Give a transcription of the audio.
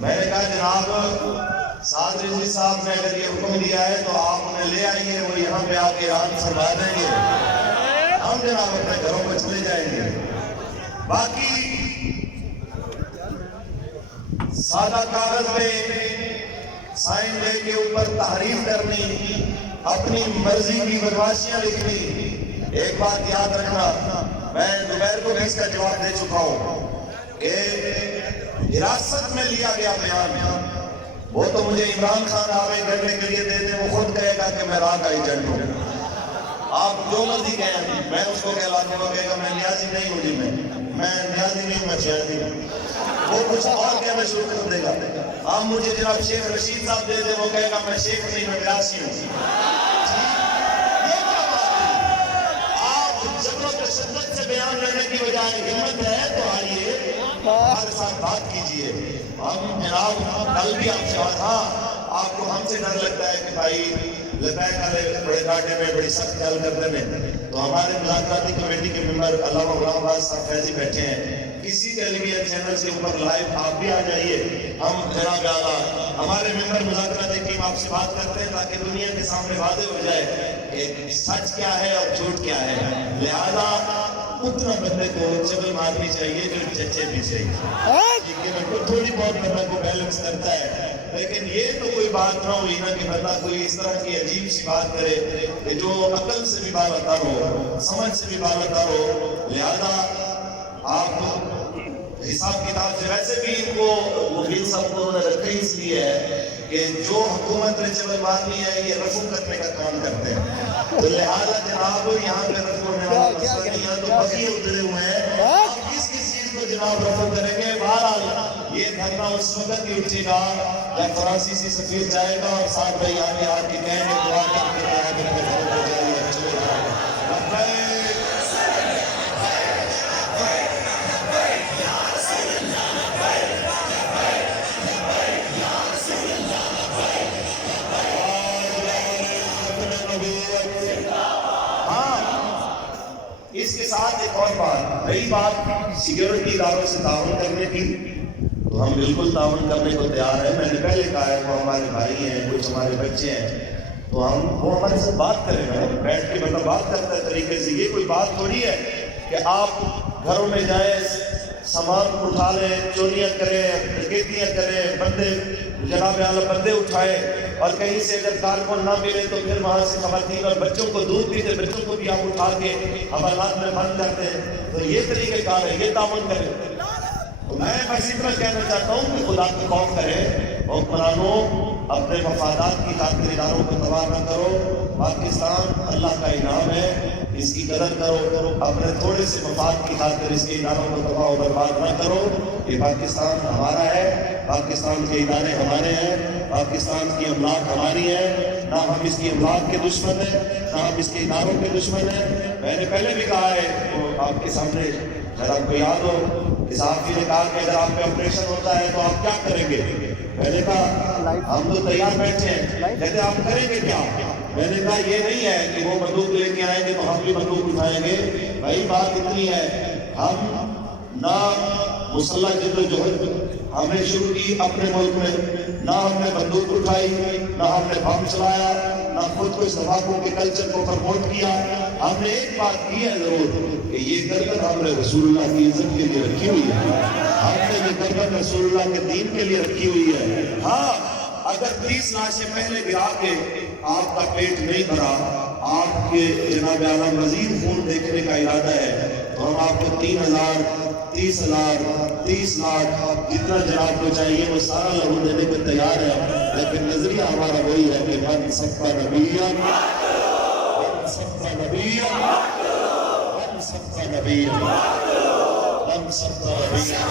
میں نے کہا جناب سعد رضوی صاحب نے اگر یہ حکم دیا ہے تو آپ انہیں لے آئیے، وہ یہاں پہ آ کے اعلان فرما دیں گے، ہم جناب اپنے گھروں کو چلے جائیں گے۔ باقی سادہ کاغذ میں سائن لے کے اوپر تحریف کرنی، اپنی مرضی کی بدماشیاں لکھنی، ایک بات یاد رکھنا، میں زبیر کو بھی اس کا جواب دے چکا ہوں کہ حراست میں لیا گیا بیان وہ تو مجھے عمران خان آگے کرنے کے لیے دیتے، وہ خود کہے گا کہ میں راہ کا ایجنٹ ہوں، آپ جو مرضی کہیں، میں اس کو کہلا دوں گا، کہے گا میں نیازی نہیں ہوں جی، میں نیازی نہیں، میں شیازی ہوں، وہ کچھ اور کہنا شروع کر دے گا۔ آپ مجھے جناب شیخ رشید صاحب دے دیں، وہ کہے گا میں شیخ نہیں، میں گراسی ہوں۔ یہ کیا بات ہے؟ آپ جبر و تشدد سے بیان لینے کی بجائے ہمت ہے تو آئیے ہمارے ساتھ بات کیجئے۔ ہم جناب کل بھی آپ سے ہاں آپ کو ہم سے ڈر لگتا ہے کہ بھائی لبیک والے بڑے گاٹے میں بڑی سخت گل کرتے ہیں، تو ہمارے مذاکراتی کمیٹی کے ممبر علامہ غلام آباد صاحب فیضی بیٹھے ہیں، کسی ٹیلی ویژن چینل سے اوپر لائیو آپ بھی آ جائیے، ہم جناب اعلیٰ ہمارے ممبر مذاکراتی ٹیم آپ سے بات کرتے ہیں تاکہ دنیا کے سامنے واضح ہو جائے کہ سچ کیا ہے اور جھوٹ کیا ہے۔ لہذا اتنا بندے کو چبل مارنی چاہیے جو چچے بھی چاہیے، تھوڑی بہت بندہ کو بیلنس کرتا ہے، لیکن یہ تو کوئی بات نہ ہوئی نا کہ بندہ کوئی اس طرح کی عجیب سی بات کرے کہ جو عقل سے بھی بالاتر ہو، سمجھ سے بھی بالاتر ہو۔ لہذا آپ حساب کتاب سے ویسے بھی ان کو وکیل صاحب کو انہوں نے رکھا ہی اس لیے ہے کہ جو حکومت نے چبل مارنی ہے یہ رفع کرنے کا کام کرتے ہیں، تو لہذا جناب یہاں پہ رفع ہونے والا مسئلہ نہیں ہے، تو بقیہ اترے ہوئے ہیں، آپ کس چیز کو جناب رفع کریں گے؟ بہرحال یہ دھرنا اس وقت ہی اٹھے گا جب فرانسیسی سفیر جائے گا اور ساتھ بھائی آگے آ کے کہیں گے دعا کر کے اپنے گھروں کو جائیے، چلے جائیں۔ اس کے ساتھ ایک اور بات، رہی بات سیکیورٹی اداروں سے تعاون کرنے کی، تو ہم بالکل تعاون کرنے کو تیار ہیں۔ میں نے پہلے کہا ہے وہ ہمارے بھائی ہیں، کچھ ہمارے بچے ہیں، تو وہ ہمارے ساتھ بات کریں گے، بیٹھ کے مطلب بات کرتا ہے طریقے سے۔ یہ کوئی بات تھوڑی ہے کہ آپ گھروں میں جائیں، سامان اٹھا لیں، چوریاں کریں، ڈکیتیاں کریں، بندے جناب اعلیٰ بندے اٹھائے اور کہیں سے اگر کارکن نہ ملے تو پھر وہاں سے خواتین اور بچوں کو دودھ پیتے بچوں کو بھی آپ اٹھا کے حوالات میں بند کرتے ہیں، تو یہ طریقہ کار ہے، یہ تعاون کریں۔ تو میں بس اتنا کہنا چاہتا ہوں کہ خدا کو خوف کرے، حکمرانوں اپنے مفادات کی خاطر اداروں کو تباہ نہ کرو۔ پاکستان اللہ کا انعام ہے، اس کی قدر کرو، اپنے تھوڑے سے مفاد کی خاطر اس کے اداروں کو تباہ و برباد نہ کرو۔ یہ پاکستان ہمارا ہے، پاکستان کے ادارے ہمارے ہیں، پاکستان کی املاک ہماری ہے، نہ ہم اس کی املاک کے دشمن ہیں، نہ ہم اس کے اداروں کے دشمن ہیں۔ میں نے پہلے بھی کہا ہے وہ آپ کے سامنے، اگر آپ کو یاد ہو کہ صحافی نے کہا کہ اگر آپ پہ آپریشن ہوتا ہے تو آپ کیا کریں گے؟ میں نے کہا ہم تو تیار بیٹھے ہیں، کہتے آپ کریں گے کیا؟ میں نے کہا یہ نہیں ہے کہ وہ بندوق لے کے آئیں گے تو ہم بھی بندوق اٹھائیں گے۔ بھائی بات اتنی ہے، ہم نہ مسلح جدوجہد ہم نے شروع کی اپنے ملک میں، نہ ہم نے بندوق اٹھائی، نہ ہم نے بم چلایا، نہ خود کو اس تمباکو کے کلچر کو پرموٹ کیا۔ ہم نے ایک بات کی ہے ضرور کہ یہ گردن ہم نے رسول اللہ کی عزت کے لیے رکھی ہوئی ہے، ہم نے یہ گردن رسول اللہ کے دین کے لیے رکھی ہوئی ہے۔ ہاں اگر 30 لاشیں پہلے گرا کے آپ کا پیٹ نہیں بھرا، آپ کے جناب اعلیٰ مزید خون دیکھنے کا ارادہ ہے، تو ہم آپ کو 3,000 30,000 30 لاکھ جتنا جناب کو چاہیے وہ سارا لہو دینے کو تیار ہے، لیکن نظریہ ہمارا وہی ہے کہ من سب نبیہ، من سب نبیہ، من سب نبیہ، من سب نبیہ۔